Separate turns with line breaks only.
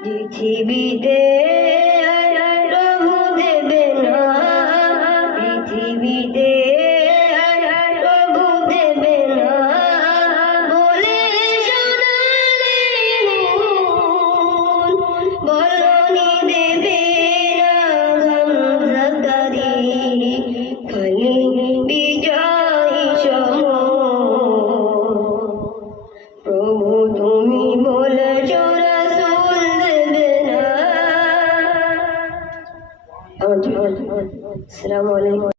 পৃথিবীতে রহু দেবে না। পৃথিবীতে আসসালামু আলাইকুম